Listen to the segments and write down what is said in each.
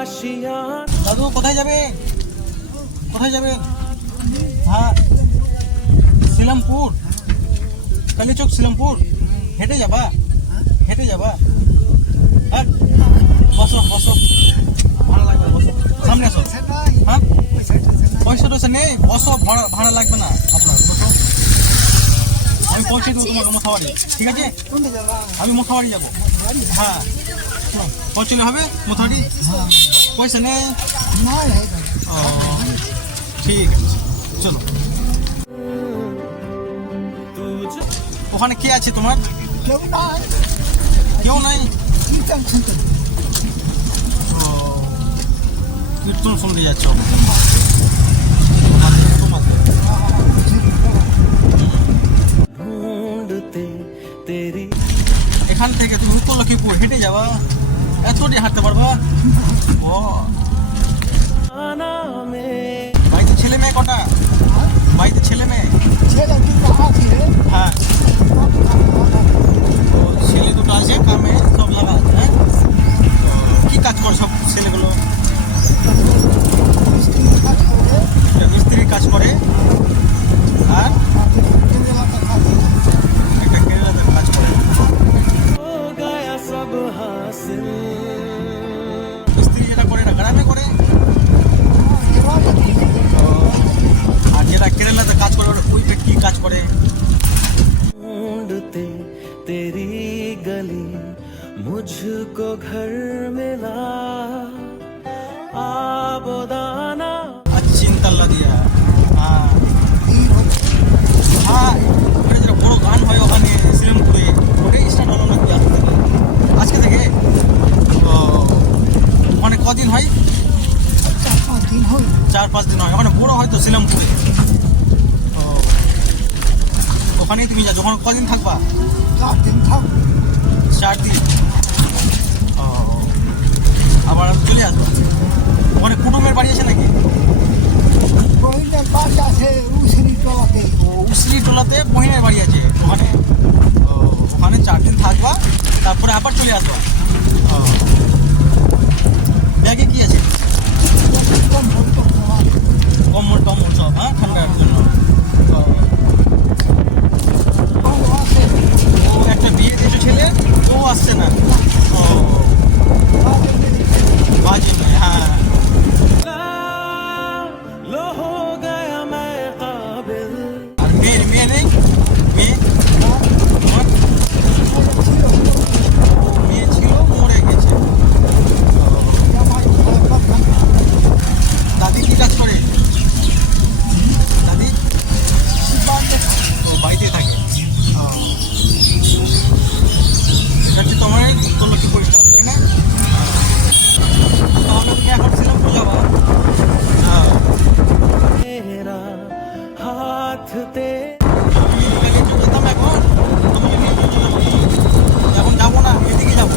দাদু কোথায় যাবে? কোথায় যাবে? হ্যাঁ, শিলামপুর, কালীচক শিলামপুর। হেঁটে যাবা? হেঁটে যাবা? হ্যাঁ, বসো বসো, ভালো লাগবে, বসো, সামনে আসো। হ্যাঁ, পয়সা টয়সা নেই, বসো, ভাড়া ভাড়া লাগবে না আপনার, বসো। আমি পৌঁছে দেবো তোমাকে মোথাবাড়ি, ঠিক আছে? আমি মোথাবাড়ি যাবো। হ্যাঁ, পৌঁছলে হবে মোথাবাড়ি? পয়সা নেই? ও, ঠিক আছে, চলো। ওখানে কে আছে তোমার? কেউ নাই? ও, কীর্তন শুনতে যাচ্ছ? এখান থেকে তুমি উত্তর লক্ষ্মীপুর হেঁটে যাবা? এতটি হাঁটতে পারবা? ও, বাড়িতে ছেলে মেয়ে কটা? বাড়িতে ছেলে মেয়ে? হ্যাঁ, ছেলে দুটো আছে, কামে সব লাগা আছে। হ্যাঁ, কি কাজ করে সব ছেলেগুলো? মিস্ত্রির কাজ করে, আর একটা কেরালাতে কাজ করে। মিস্ত্রি যেটা করে না গ্রামে করে, আর যেটা কেরালাতে কাজ করে ওইটা কি কাজ করে? तेरी गली मुझको घर मिला आबोदाना চিন্তাল্লা দিয়া। হ্যাঁ হ্যাঁ, ওটা যেটা বড় গান হয় ওখানে শিলিগুড়ি, ওটাই স্টার্ট হলো নাকি আজকে থেকে? ও, ওখানে কদিন হয়? 4-5 দিন হয়। ওখানে বড় হয়তো শিলিগুড়ি। ও, ওখানেই তুমি যাচ্ছ? ওখানে কদিন থাকবা? 4 দিন। ও, আবার চলে আসবো? ওখানে কুটুমের বাড়ি আছে নাকি? উসলি টোলাতে বহিনের বাড়ি আছে ওখানে। ও, ওখানে 4 দিন থাকবা, তারপরে আবার চলে আসবা? ও, ব্যাগে কি আছে? কম্বল টম্বল সব? হ্যাঁ, ঠান্ডার জন্য। ও, একটা বিয়ে দিয়েছে ছেলে, ও আসছে না? ও, বাজে নয়। হ্যাঁ, আর মেয়ে মেয়ে নেই? মেয়ে তোমার? মেয়ে ছিল, মরে গেছে। দাদি কি কাজ করে? দাদি তো বাড়িতে থাকে। এটা হচ্ছে তোমার উত্তর লক্ষ্মীপুর স্টাফ, তাই না? তাহলে তুমি এখন শিলিগুড়ি যাবা? হ্যাঁ, मेरा हाथ ते আমি আগে চলে যেতাম, এখন তোমাকে নিয়ে চলে যাবো। এখন যাবো না, এদিকে যাবো,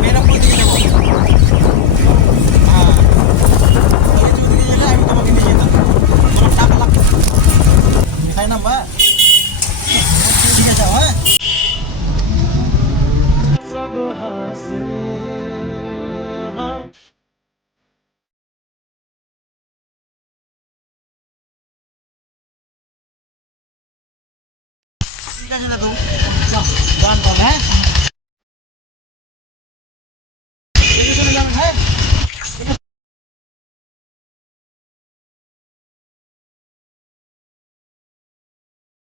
মেয়েরামপুর দিকে যাবো। হ্যাঁ, ওদিকে গেলে আমি তোমাকে নিয়ে যেতাম। তোমার টাকা লাগবে? মিঠাই নাম্বা? ঠিক আছে। হ্যাঁ, सब हासिल ঠিক আছে দাদু, যাও, গান গান। হ্যাঁ।